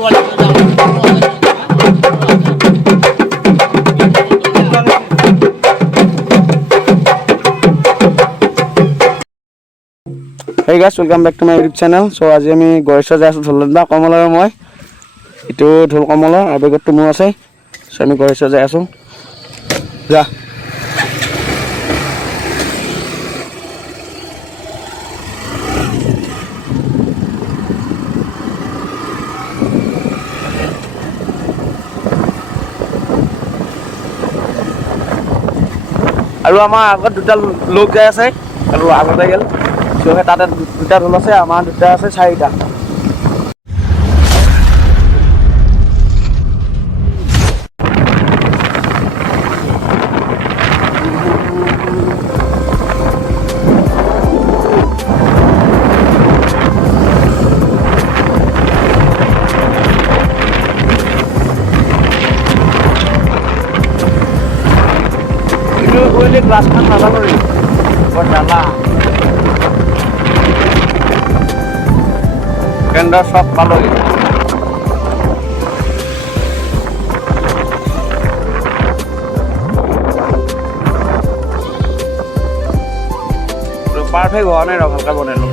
Hey guys, welcome back to my YouTube channel. So আজি আমি গড়েশ্বৰ যাই আছো ঢোলদা কমল আৰু মই ইটো ঢোল কমল আৰু বেগটো মোৰ আছে সো আমি গড়েশ্বৰ যাই আছো যা আৰু আমাৰ আগত দুটা লোক যাই আছে আৰু আগতে গেল সো তাতে দুটা ঢোল আছে আমাৰ দুটা আছে চাৰিটা Kelas kan malah lori, berdala. Kendra shop kalau ini. Perfect gua nih dong halka bonen lo.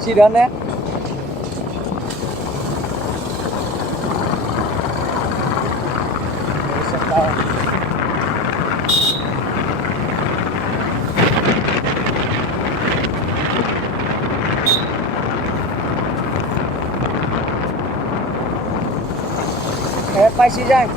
Sidane paisi যায়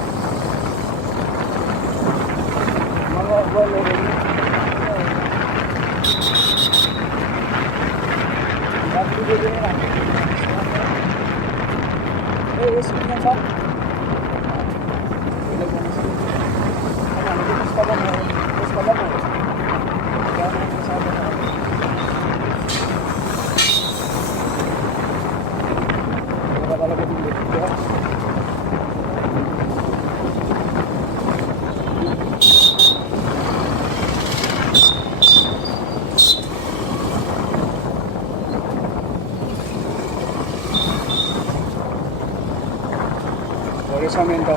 আগে চাওমিনটা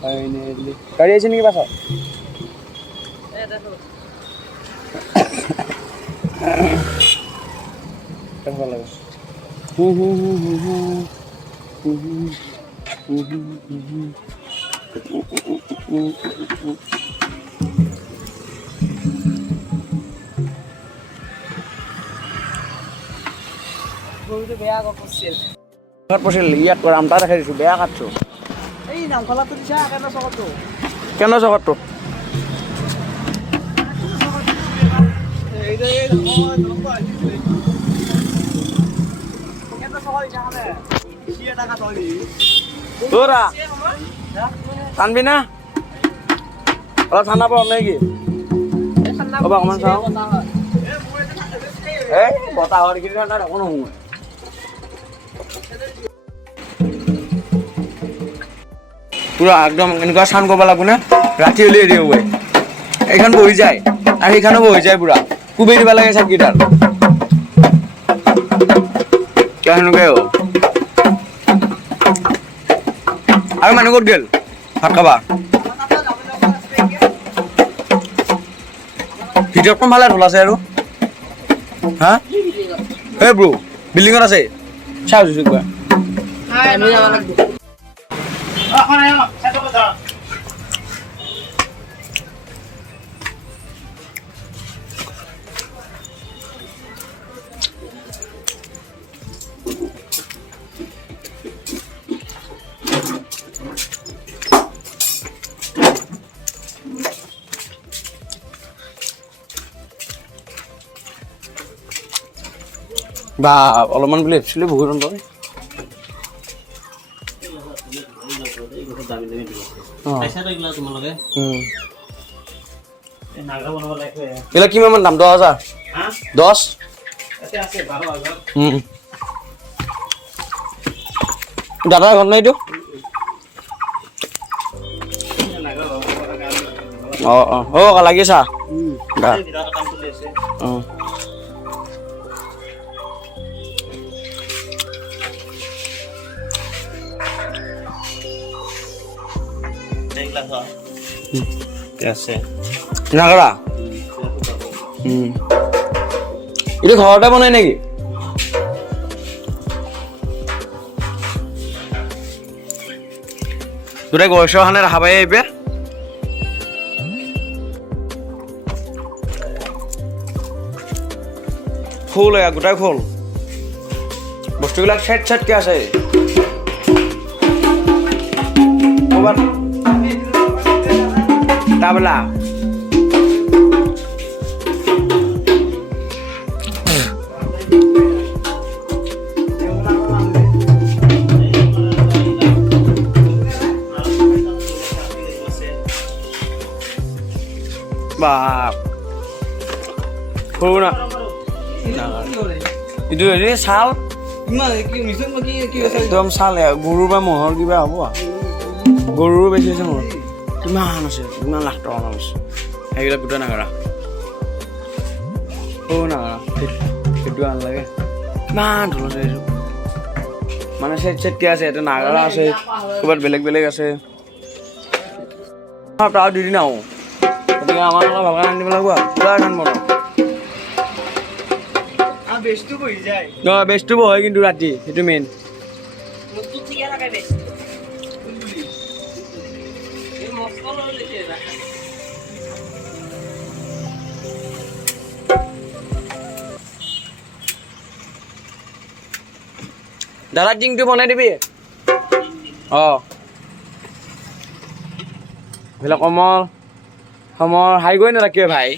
Finally. Kali aja nih pasal. Tengok lagi. Itu beya kok kusil. Kau kusil lihat orang antara hari itu beya kat tu. এই নামখলা তো দিছা কেন চকটো কেন চকটো এই যে এই নম্বর আইছে কেন চকল দিছা খালে 20 টাকা চলি তোরা টানবি না ওলা ঠান্ডা পড় নাকি বাবা কমান চাও এই বতাহ হর কি ঠান্ডা কোনো হুঁ পুরা একদম এনেকুৱা স্নান কৰিব লাগিব না ৰাতি হলে এৰি হয় এইখন বহি যায় আৰু এইখনো বহি যায় পুৰা কুবেই দিব লাগে চাকিটাৰ কিয় সেনেকুৱাই আৰু মানুহ ক'ত গেল ভাত খাবা ভিতৰত কোন ভালে ঢোল আছে আৰু হা এই ব্ৰো বিল্ডিঙত আছে চাও জুচু কোৱা আমি যাব লাগিব বা অলপমান বুলি ভাবিছিলো বহুত ৰন্ধন এগুলা কিমান দাম 10,000 10 দাদা ঘৰ নাই তো লাগিছা নাগৰা এইটো ঘৰতে বনাই নেকি গোটেই গছৰ খানে ৰাখা পাই এইবে খোল গোটাই খোল বস্তুবিলাক চেট চেটকে আছে তাবলা বাপ শুনা এইটো হেৰি ছাল একদম ছাল গৰুৰ বা ম'হৰ কিবা হ'ব গৰুৰো বেছি আছে মোৰ কিমান আছে কিমান লাখ টকা মান আছে সেইবিলাক গোটেই নাগাৰা নাগাৰা সেইটো আনলাগে ইমান ঢোল আছে এইটো মানে চেট চেটকে আছে এইটো নাগাৰা আছে ক'ৰবাত বেলেগ বেলেগ আছে তাৰ দুদিন আহোঁ গতিকে আমাৰ অলপ ভালকৈ আনি দিব লাগিব পুৰা গান বনাওঁ বেষ্টটো বহে কিন্তু ৰাতি সেইটো মেইন দাদা টিংটো বনাই দিবি এইফালে কমল সময় হাই গৈ নাথাকিব ভাই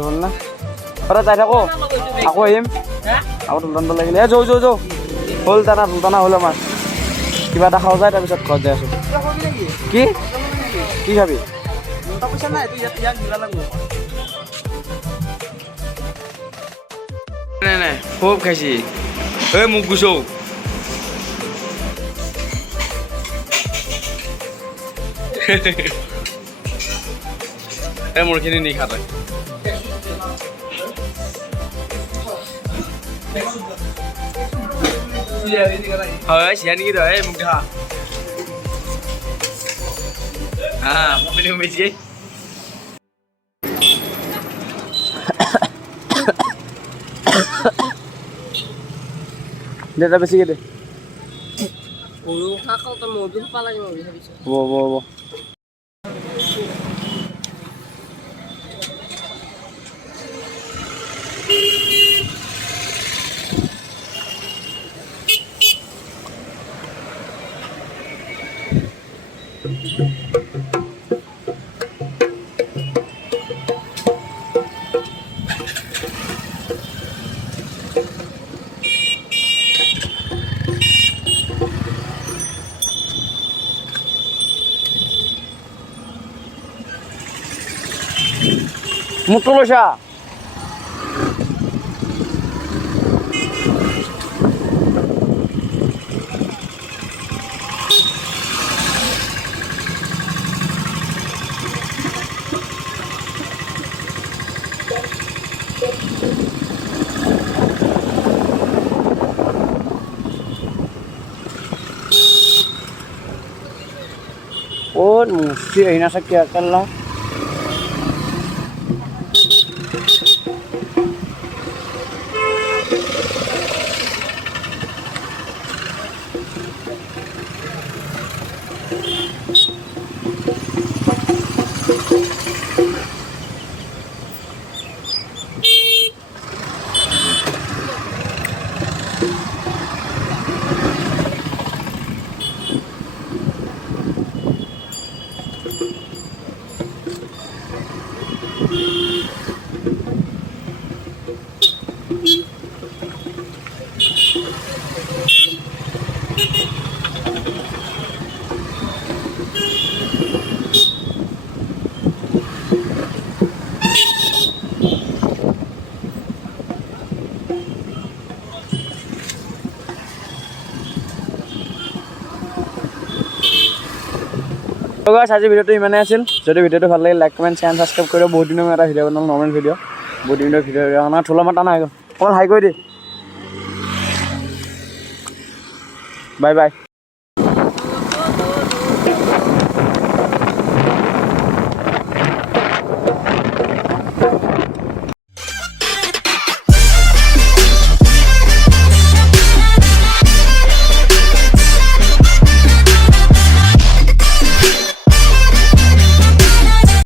হ'ল না ঘৰত যাই থাকো আকৌ আহিম আকৌ তুলতানটো লাগিলে যৌ যৌ যৌ হ'ল তুলতানা হ'ল আমাৰ কিবা এটা খাওঁ যায় তাৰপিছত ঘৰত যাই আছোঁ কি কি খাবি নাই নাই খুব খাইছি এই মোক গুচৌ এই মোৰখিনি নিখা তই হয় চিয়া নেকি তই এই মোক দেখা হা মোক পিনে বেছি দেতা বেছিকে দে হ'ব হ'ব মুখটো লৈছা और mesti ini sakit kan lah তো গাইস আজি ভিডিওটো ইমানে আছিল যদি ভিডিওটো ভাল লাগে লাইক কমেন্ট শেয়ার সাবস্ক্রাইব কৰিও বহুত দিনৰ মই এটা ভিডিও বনাম নৰ্মেল ভিডিও বহুত দিনৰ ভিডিও আনা থোলা মাতা নাই অকল হাই কৰি দে বাই বাই